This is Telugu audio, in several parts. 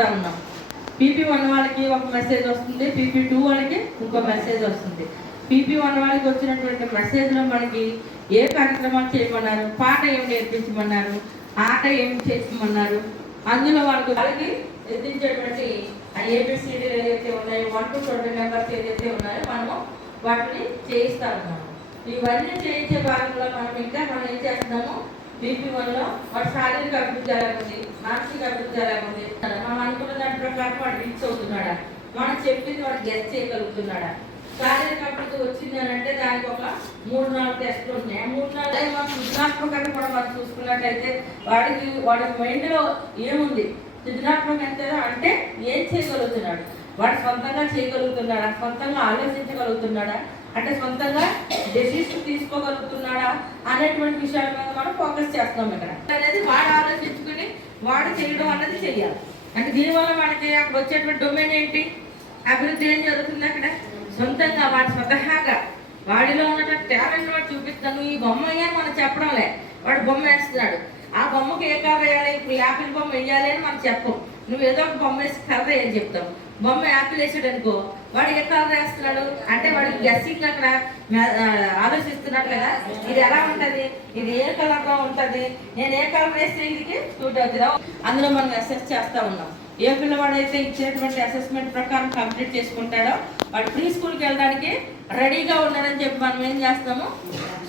ఉన్నాం. పీపీ వన్ వాళ్ళకి ఒక మెసేజ్ వస్తుంది పీపీ టూ వాళ్ళకి ఇంకో మెసేజ్ వస్తుంది. పీపీ వన్ వాళ్ళకి వచ్చినటువంటి మెసేజ్లో మనకి ఏ కార్యక్రమాలు చేయమన్నారు పాట ఏం నేర్పించమన్నారు ఆట ఏం చేర్చమన్నారు అందులో వాళ్ళకి వాళ్ళకి ఎత్తించేటువంటి ఏబిసిడీలు ఏదైతే ఉన్నాయో వన్ టు ట్వంటీ నెంబర్స్ ఏదైతే ఉన్నాయో మనము వాటిని చేయిస్తా ఉన్నాము. ఇవన్నీ చేయించే భాగంలో మనం ఇంకా మనం ఏం చేస్తున్నాము? బీపీ వన్లో వాడు శారీరక అభివృద్ధి ఎలా ఉంది మానసిక అభివృద్ధి ఎలా ఉంది మనం అనుకున్న దాని ప్రకారం వాడు రీచ్ అవుతున్నాడా? మనం చెప్పింది వాడు గెస్ట్ చేయగలుగుతున్నాడా? శారీరక అభివృద్ధి వచ్చింది అని అంటే దానికి ఒక మూడు నాలుగు టెస్ట్లు ఉన్నాయి. మూడు నాలుగు మనం సృజనాత్మకంగా కూడా మనం చూసుకున్నట్టయితే వాడికి వాడి మైండ్లో ఏముంది? సృజనాత్మకంగా అంటే ఏం చేయగలుగుతున్నాడు? వాడు సొంతంగా చేయగలుగుతున్నాడా? సొంతంగా ఆలోచించగలుగుతున్నాడా? అంటే సొంతంగా డెసిషన్ తీసుకోగలుగుతున్నాడా అనేటువంటి విషయాల మీద మనం ఫోకస్ చేస్తున్నాం ఇక్కడ. అనేది వాడు ఆలోచించుకుని వాడు చేయడం అన్నది చెయ్యాలి అంటే దీనివల్ల మనకి అక్కడ వచ్చేటువంటి డొమైన్ ఏంటి? అభివృద్ధి ఏం జరుగుతుంది అక్కడ? సొంతంగా వాడి స్వతహాగా వాడిలో ఉన్నటువంటి టాలెంట్ వాడు చూపిస్తాను ఈ బొమ్మ వేయని మనం చెప్పడంలే. వాడు బొమ్మ వేస్తున్నాడు. ఆ బొమ్మకి ఏ కలర్ వేయాలి? ఇప్పుడు యాపిల్ బొమ్మ వేయాలి అని మనం చెప్పం. నువ్వు ఏదో ఒక బొమ్మ వేసి కలర్ వేయని చెప్తాం బొమ్మ యాపిల్ వేసాడు అనుకో వాడు ఏ కలర్ వేస్తున్నాడు? అంటే వాడు గెస్సింగ్ అక్కడ ఆలోచిస్తున్నాడు కదా? ఇది ఎలా ఉంటది? ఇది ఏ కలర్లో ఉంటది? నేను ఏ కలర్ వేస్తే ఇది సూట్ అవుతుందా? అందులో మనం అసెస్ చేస్తా ఉన్నాం. ఏ పిల్లవాడైతే ఇచ్చినటువంటి అసెస్మెంట్ ప్రకారం కంప్లీట్ చేసుకుంటాడో వాడు ప్రీ స్కూల్కి వెళ్ళడానికి రెడీగా ఉన్నాడని చెప్పి మనం ఏం చేస్తాము?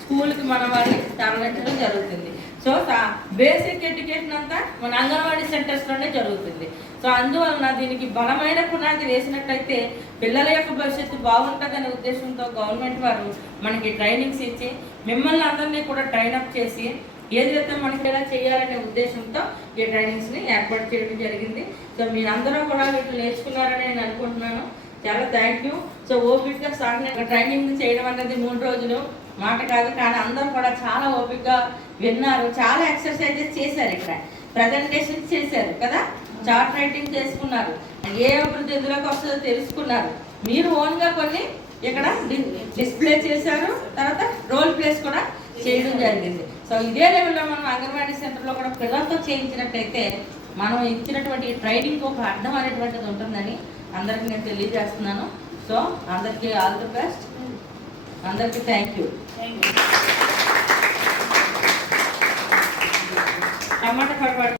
స్కూల్కి మన వారిని తరలించడం జరుగుతుంది. సో బేసిక్ ఎడ్యుకేషన్ అంతా మన అంగన్వాడీ సెంటర్స్లోనే జరుగుతుంది. సో అందువలన దీనికి బలమైన పునాది వేసినట్లయితే పిల్లల యొక్క భవిష్యత్తు బాగుంటుందనే ఉద్దేశంతో గవర్నమెంట్ వారు మనకి ట్రైనింగ్స్ ఇచ్చి మిమ్మల్ని అందరినీ కూడా ట్రైన్అప్ చేసి ఏదైతే మనకి ఎలా చేయాలనే ఉద్దేశంతో ఈ ట్రైనింగ్స్ని ఏర్పాటు చేయడం జరిగింది. సో మీరందరూ కూడా వీటిని నేర్చుకున్నారని నేను అనుకుంటున్నాను. చాలా థ్యాంక్ యూ సో ఓపిక్గా సార్ ట్రైనింగ్ చేయడం అనేది మూడు రోజులు. మాట కాదు కానీ అందరూ కూడా చాలా ఓపికగా విన్నారు. చాలా ఎక్సర్సైజెస్ చేశారు ఇక్కడ. ప్రజెంటేషన్ చేశారు కదా? చార్ట్ రైటింగ్ చేసుకున్నారు. ఏ అభివృద్ధి ఎందులోకి వస్తుందో తెలుసుకున్నారు. మీరు ఓన్గా కొన్ని ఇక్కడ డిస్ప్లే చేశారు. తర్వాత రోల్ ప్లేస్ కూడా చేయడం జరిగింది. సో ఇదే లెవెల్లో మనం అంగన్వాడీ సెంటర్లో కూడా పిల్లలతో చేయించినట్టయితే మనం ఇచ్చినటువంటి ట్రైనింగ్ ఒక అర్థం అనేటువంటిది ఉంటుందని అందరికీ నేను తెలియజేస్తున్నాను. సో అందరికీ ఆల్ ది బెస్ట్ అందరికీ థ్యాంక్ యూ టమాటా పడబడి